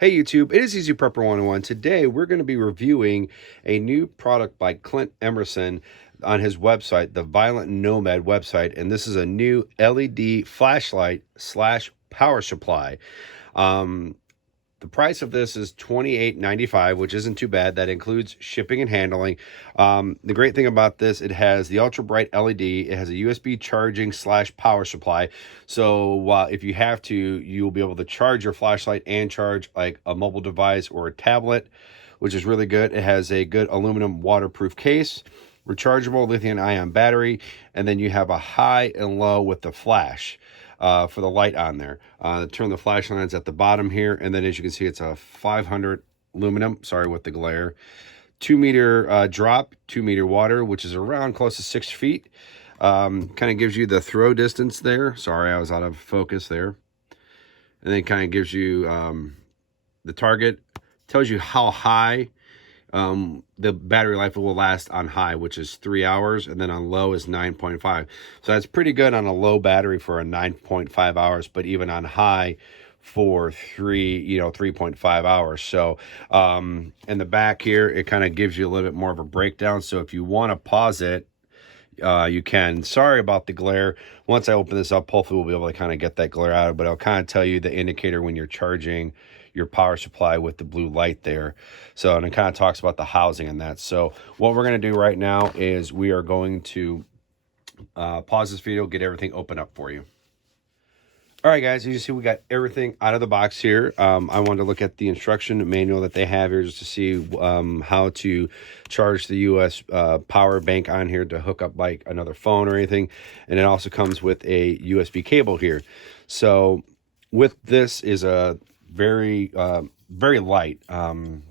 Hey YouTube, it is Easy Prepper 101. Today we're going to be reviewing a new product by Clint Emerson on his website, the Violent Nomad website, and this is a new LED flashlight slash power supply. The price of this is $28.95, which isn't too bad. That includes shipping and handling. The great thing about this, it has the ultra bright LED. It has a USB charging slash power supply. So if you have to, you'll be able to charge your flashlight and charge like a mobile device or a tablet, which is really good. It has a good aluminum waterproof case, rechargeable lithium-ion battery, and then you have a high and low with the flash. For the light on there. Turn the flashlight on at the bottom here, and then as you can see, it's a 500 aluminum, sorry with the glare, 2-meter drop, 2-meter water, which is around close to 6 feet. Kind of gives you the throw distance there. Sorry, I was out of focus there. And then kind of gives you the target, tells you how high the battery life will last on high, which is 3 hours, and then on low is 9.5. So that's pretty good on a low battery for a 9.5 hours, but even on high for 3.5 hours. So in the back here, it kind of gives you a little bit more of a breakdown. So if you want to pause it, you can. Sorry about the glare. Once I open this up, hopefully we'll be able to kind of get that glare out, but I'll kind of tell you the indicator when you're charging your power supply with the blue light there. So, and it kind of talks about the housing and that. So what we're going to do right now is we are going to pause this video, get everything open up for you. All right, guys, as you see, we got everything out of the box here. I wanted to look at the instruction manual that they have here just to see how to charge the US power bank on here to hook up like another phone or anything. And it also comes with a USB cable here. So with this is a very light. I'm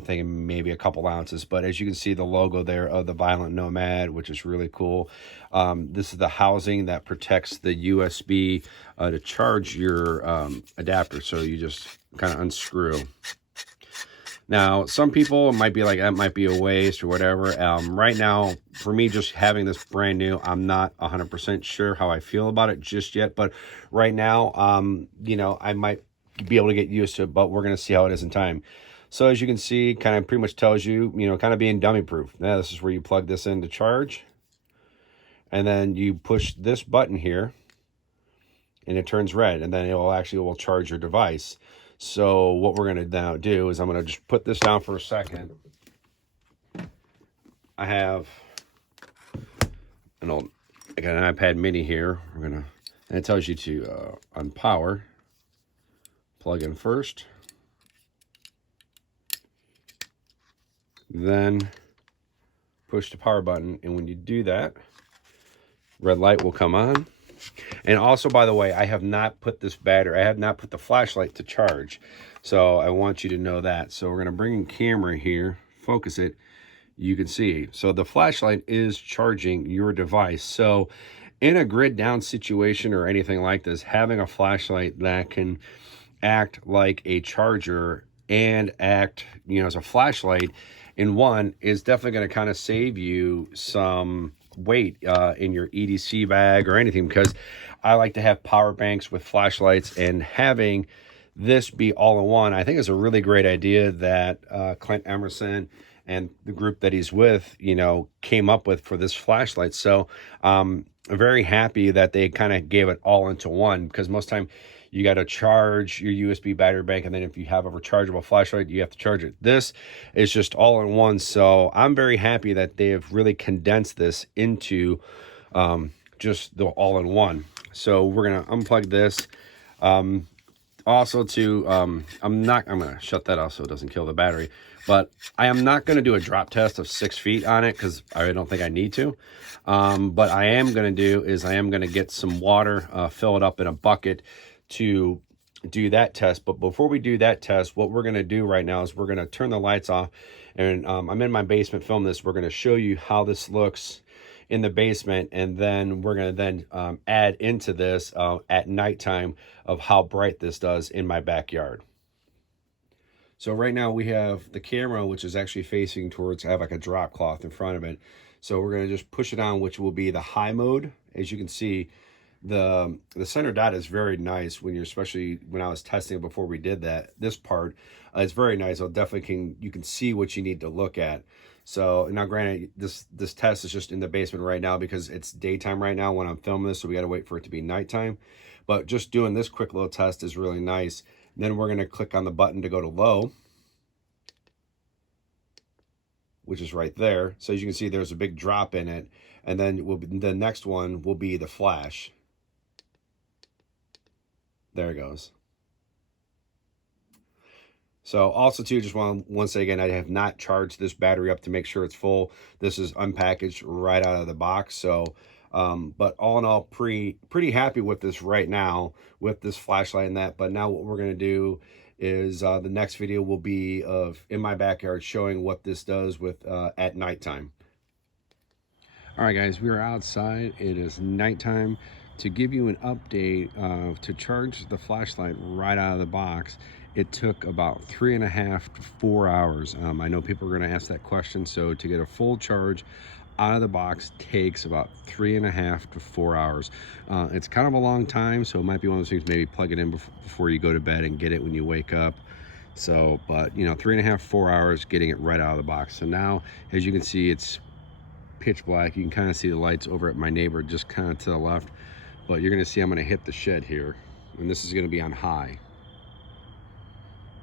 thinking maybe a couple ounces, but as you can see the logo there of the Violent Nomad, which is really cool. This is the housing that protects the USB to charge your adapter. So you just kind of unscrew. Now, some people might be like, that might be a waste or whatever. Right now, for me, just having this brand new, I'm not 100% sure how I feel about it just yet. But right now, I might be able to get used to it, but we're going to see how it is in time. So as you can see, kind of pretty much tells you, kind of being dummy proof. Now this is where you plug this in to charge, and then you push this button here and it turns red, and then it will charge your device. So what we're going to now do is I'm going to just put this down for a second. I got an iPad mini here. And it tells you to unpower. Plug in first, then push the power button, and when you do that, red light will come on. And also, by the way, I have not put this battery, I have not put the flashlight to charge, so I want you to know that. So we're going to bring in camera here, focus it, you can see. So the flashlight is charging your device. So in a grid down situation or anything like this, having a flashlight that can act like a charger and act as a flashlight in one is definitely going to kind of save you some weight in your EDC bag or anything, because I like to have power banks with flashlights, and having this be all in one I think is a really great idea that Clint Emerson and the group that he's with came up with for this flashlight. So I'm very happy that they kind of gave it all into one, because most time you got to charge your USB battery bank, and then if you have a rechargeable flashlight, you have to charge it. This is just all in one, so I'm very happy that they have really condensed this into just the all-in-one. So we're gonna unplug this. Also, I'm gonna shut that off so it doesn't kill the battery. But I am not going to do a drop test of 6 feet on it because I don't think I need to. But I am going to do is I am going to get some water, fill it up in a bucket to do that test. But before we do that test, what we're going to do right now is we're going to turn the lights off. And I'm in my basement filming this. We're going to show you how this looks in the basement, and then we're going to add into this at nighttime of how bright this does in my backyard. So right now we have the camera, which is actually facing towards, I have like a drop cloth in front of it. So we're going to just push it on, which will be the high mode. As you can see, The center dot is very nice when you're, especially when I was testing it before we did this part. It's very nice. You can see what you need to look at. So now, granted, this test is just in the basement right now because it's daytime right now when I'm filming this, so we got to wait for it to be nighttime. But just doing this quick little test is really nice. And then we're going to click on the button to go to low, which is right there. So as you can see, there's a big drop in it. And then the next one will be the flash. There it goes. So also too, just want to say again, I have not charged this battery up to make sure it's full. This is unpackaged right out of the box. So, but all in all, pretty happy with this right now with this flashlight and that. But now what we're going to do is the next video will be of in my backyard showing what this does with at nighttime. All right, guys, we are outside. It is nighttime. To give you an update to charge the flashlight right out of the box, it took about 3.5 to 4 hours. I know people are going to ask that question. So to get a full charge out of the box takes about 3.5 to 4 hours. It's kind of a long time, so it might be one of those things, maybe plug it in before you go to bed and get it when you wake up. So, but you know, 3.5 to 4 hours getting it right out of the box. So now, as you can see, it's pitch black. You can kind of see the lights over at my neighbor just kind of to the left, but you're going to see I'm going to hit the shed here, and this is going to be on high.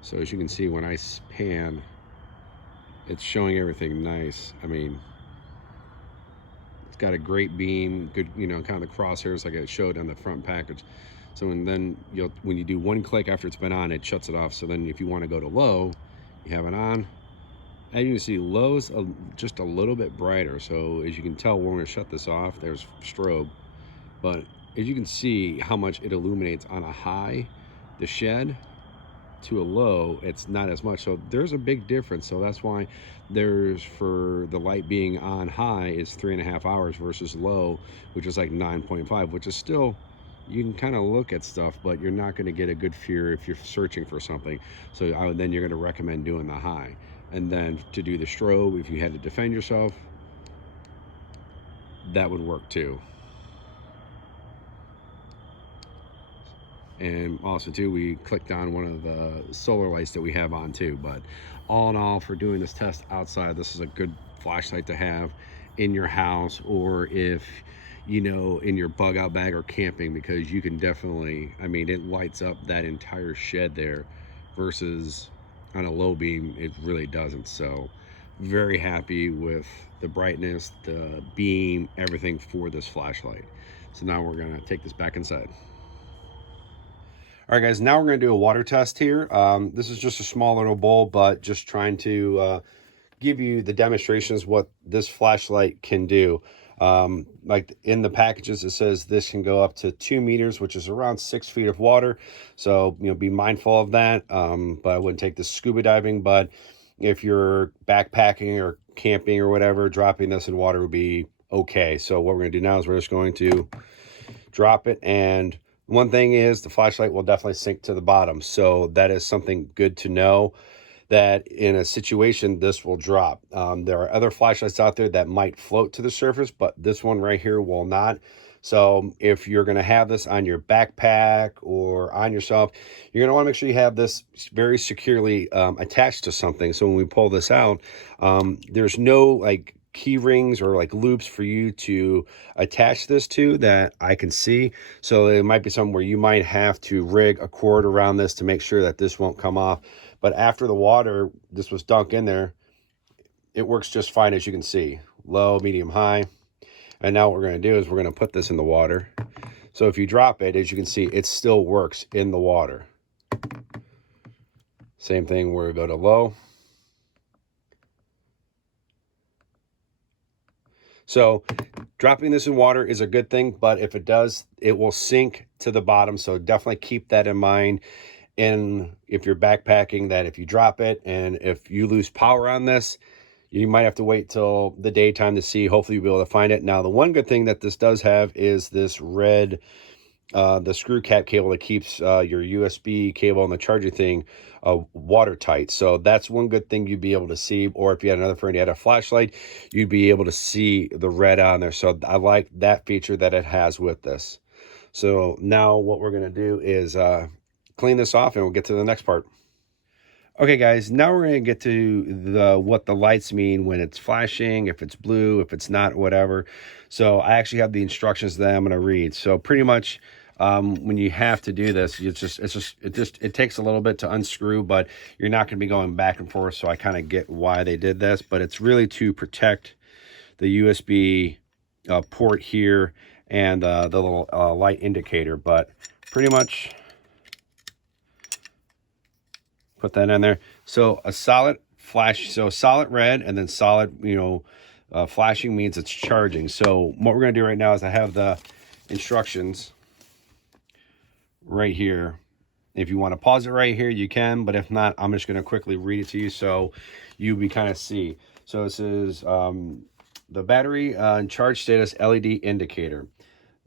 So as you can see, when I pan, it's showing everything nice. I mean, it's got a great beam, good, you know, kind of the crosshairs like I showed on the front package. So when you do one click after it's been on, it shuts it off. So then if you want to go to low, you have it on. As you can see, low's just a little bit brighter. So as you can tell, we're going to shut this off. There's strobe. But as you can see how much it illuminates on a high, the shed, to a low, it's not as much. So there's a big difference. So that's why for the light being on high is 3.5 hours versus low, which is like 9.5, which is still, you can kind of look at stuff, but you're not going to get a good feel if you're searching for something. So then you're going to recommend doing the high. And then to do the strobe, if you had to defend yourself, that would work too. And also too, we clicked on one of the solar lights that we have on too. But all in all, for doing this test outside, this is a good flashlight to have in your house, or if you know, in your bug out bag or camping, because you can definitely, I mean, it lights up that entire shed there versus on a low beam, it really doesn't. So very happy with the brightness, the beam, everything for this flashlight. So now we're gonna take this back inside. All right, guys, now we're going to do a water test here. This is just a small little bowl, but just trying to give you the demonstrations what this flashlight can do. Like in the packages, it says this can go up to 2 meters, which is around 6 feet of water. So, you know, be mindful of that. But I wouldn't take this scuba diving. But if you're backpacking or camping or whatever, dropping this in water would be okay. So what we're going to do now is we're just going to drop it, and one thing is the flashlight will definitely sink to the bottom. So that is something good to know, that in a situation this will drop. There are other flashlights out there that might float to the surface, but this one right here will not. So if you're going to have this on your backpack or on yourself, you're going to want to make sure you have this very securely attached to something. So when we pull this out, there's no like key rings or like loops for you to attach this to that I can see. So it might be something where you might have to rig a cord around this to make sure that this won't come off. But after the water, this was dunked in there, it works just fine, as you can see. Low, medium, high. And now what we're going to do is we're going to put this in the water. So if you drop it, as you can see, it still works in the water. Same thing where we go to low. So dropping this in water is a good thing, but if it does, it will sink to the bottom. So definitely keep that in mind. And if you're backpacking, that if you drop it and if you lose power on this, you might have to wait till the daytime to see. Hopefully you'll be able to find it. Now, the one good thing that this does have is this red, the screw cap cable that keeps your USB cable and the charging thing watertight. So that's one good thing you'd be able to see. Or if you had another friend, you had a flashlight, you'd be able to see the red on there. So I like that feature that it has with this. So now what we're going to do is clean this off and we'll get to the next part. Okay, guys, now we're going to get to what the lights mean when it's flashing, if it's blue, if it's not, whatever. So I actually have the instructions that I'm going to read. So pretty much when you have to do this, it takes a little bit to unscrew, but you're not going to be going back and forth. So I kind of get why they did this, but it's really to protect the USB port here and the little light indicator. But pretty much put that in there. So a solid flash, so solid red and then solid, flashing means it's charging. So what we're going to do right now is I have the instructions right here. If you want to pause it right here, you can, but if not, I'm just going to quickly read it to you so you kind of see. So this is the battery and charge status LED indicator.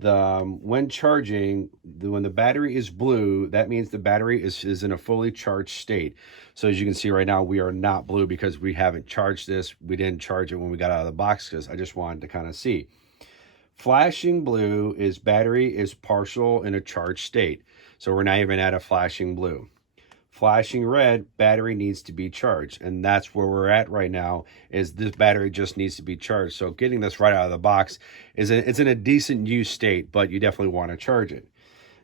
When charging, when the battery is blue, that means the battery is in a fully charged state. So as you can see right now, we are not blue because we haven't charged this. We didn't charge it when we got out of the box because I just wanted to kind of see. Flashing blue is battery is partial in a charged state. So we're not even at a flashing blue. Flashing red, battery needs to be charged, and that's where we're at right now. Is this battery just needs to be charged? So getting this right out of the box it's in a decent use state, but you definitely want to charge it.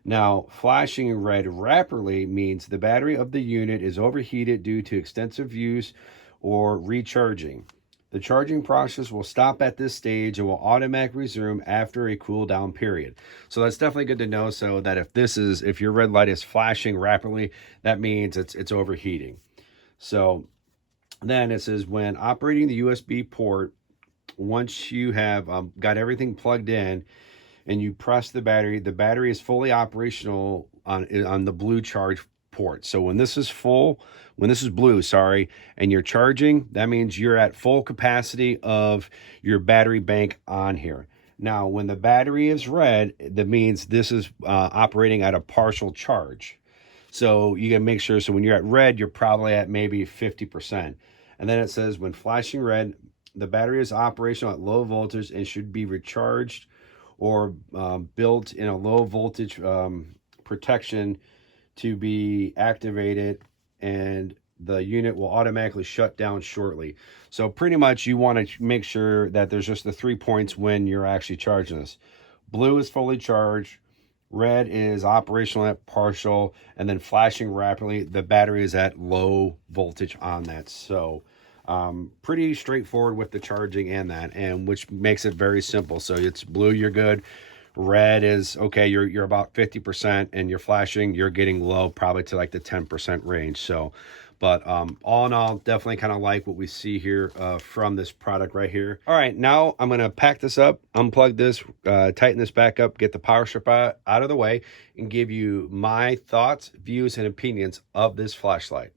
Now, flashing red rapidly means the battery of the unit is overheated due to extensive use or recharging. The charging process will stop at this stage and will automatically resume after a cool down period. So that's definitely good to know, so that if your red light is flashing rapidly, that means it's overheating. So then it says when operating the USB port, once you have got everything plugged in and you press the battery is fully operational on the blue charge port. So when this is blue, and you're charging, that means you're at full capacity of your battery bank on here. Now, when the battery is red, that means this is operating at a partial charge. So you can make sure, so when you're at red, you're probably at maybe 50%. And then it says when flashing red, the battery is operational at low voltage and should be recharged or built in a low voltage protection to be activated, and the unit will automatically shut down shortly. So pretty much you want to make sure that there's just the 3 points when you're actually charging this. Blue is fully charged, red is operational at partial, and then flashing rapidly, the battery is at low voltage on that. So pretty straightforward with the charging and which makes it very simple. So it's blue, you're good. Red is okay, you're about 50%, and you're flashing, you're getting low, probably to like the 10% range. So but all in all, definitely kind of like what we see here from this product right here. All right, now I'm going to pack this up, unplug this, tighten this back up, get the power strip out of the way, and give you my thoughts, views, and opinions of this flashlight.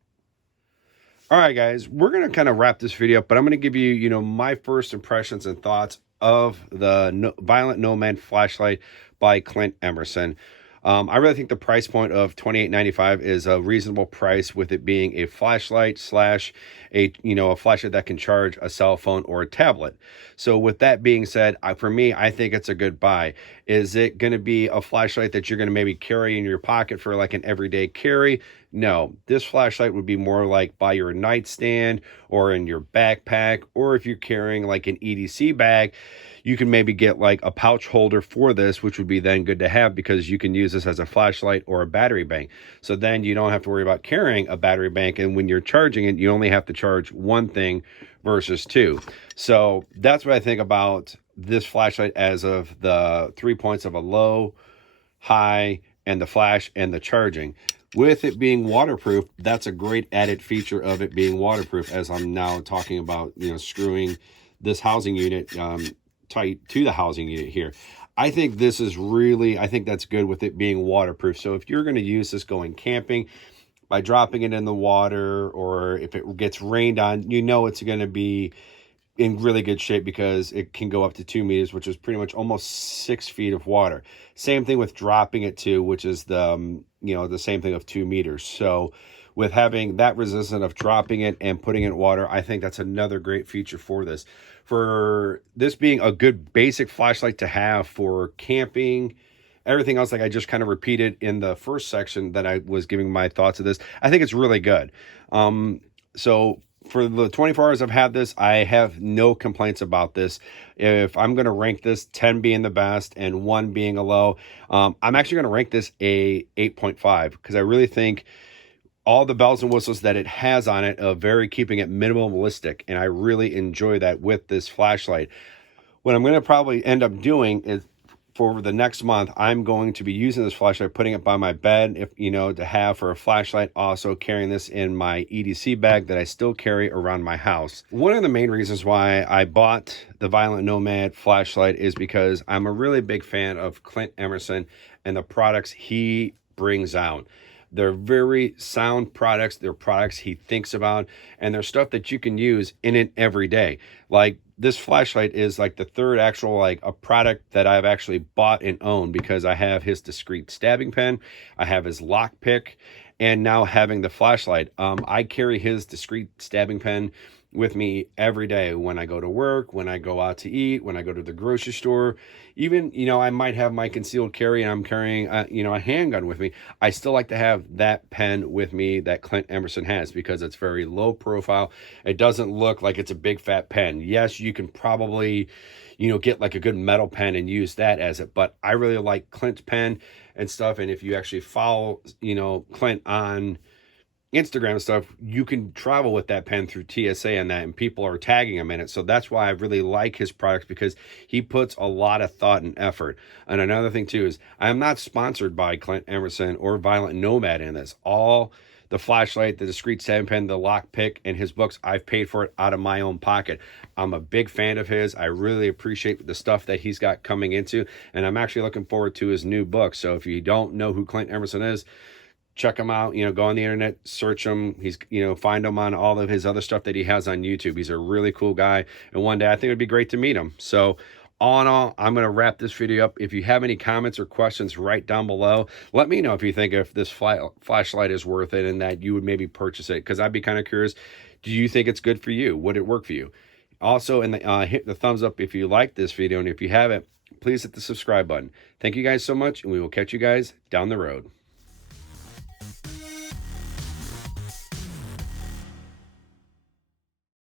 All right, guys, we're going to kind of wrap this video up, but I'm going to give you, my first impressions and thoughts of the Violent Nomad flashlight by Clint Emerson. I really think the price point of $28.95 is a reasonable price, with it being a flashlight slash a flashlight that can charge a cell phone or a tablet. So with that being said, for me, I think it's a good buy. Is it going to be a flashlight that you're going to maybe carry in your pocket for like an everyday carry? No, this flashlight would be more like by your nightstand or in your backpack, or if you're carrying like an EDC bag, you can maybe get like a pouch holder for this, which would be then good to have because you can use this as a flashlight or a battery bank. So then you don't have to worry about carrying a battery bank, and when you're charging it, you only have to charge one thing versus two. So that's what I think about this flashlight as of the 3 points of a low, high, and the flash and the charging. With it being waterproof, that's a great added feature of it being waterproof, as I'm now talking about, screwing this housing unit tight to the housing unit here. I think this is I think that's good with it being waterproof. So if you're going to use this going camping, by dropping it in the water, or if it gets rained on, it's going to be in really good shape because it can go up to 2 meters, which is pretty much almost 6 feet of water. Same thing with dropping it to, which is the same thing of 2 meters. So with having that resistance of dropping it and putting it in water, I think that's another great feature for this. For this being a good basic flashlight to have for camping everything else, like I just kind of repeated in the first section that I was giving my thoughts of this, I think it's really good. So for the 24 hours I've had this, I have no complaints about this. If I'm going to rank this, 10 being the best and 1 being a low, I'm actually going to rank this a 8.5 because I really think all the bells and whistles that it has on it are very keeping it minimalistic, and I really enjoy that with this flashlight. What I'm going to probably end up doing is for the next month, I'm going to be using this flashlight, putting it by my bed, if you know, to have for a flashlight, also carrying this in my EDC bag that I still carry around my house. One of the main reasons why I bought the Violent Nomad flashlight is because I'm a really big fan of Clint Emerson and the products he brings out. They're very sound products. They're products he thinks about, and they're stuff that you can use in it every day. Like this flashlight is like the third actual like a product that I've actually bought and owned, because I have his discreet stabbing pen, I have his lock pick, and now having the flashlight. I carry his discreet stabbing pen with me every day when I go to work, when I go out to eat, when I go to the grocery store. Even, you know, I might have my concealed carry and I'm carrying, you know, a handgun with me. I still like to have that pen with me that Clint Emerson has, because it's very low profile. It doesn't look like it's a big fat pen. Yes, you can probably, you know, get like a good metal pen and use that as it, but I really like Clint's pen and stuff. And if you actually follow, you know, Clint on Instagram and stuff, you can travel with that pen through TSA and that, and people are tagging him in it. So that's why I really like his products, because he puts a lot of thought and effort. And another thing too is I'm not sponsored by Clint Emerson or Violent Nomad in this. All the flashlight, the discreet stabbing pen, the lock pick, and his books, I've paid for it out of my own pocket. I'm a big fan of his. I really appreciate the stuff that he's got coming into, and I'm actually looking forward to his new book. So if you don't know who Clint Emerson is, check him out. You know, go on the internet, search him. He's, you know, find him on all of his other stuff that he has on YouTube. He's a really cool guy, and one day I think it'd be great to meet him. So all in all, I'm going to wrap this video up. If you have any comments or questions, write down below. Let me know if you think if this flashlight is worth it and that you would maybe purchase it, because I'd be kind of curious. Do you think it's good for you? Would it work for you? Also, hit the thumbs up if you like this video, and if you haven't, please hit the subscribe button. Thank you guys so much, and we will catch you guys down the road.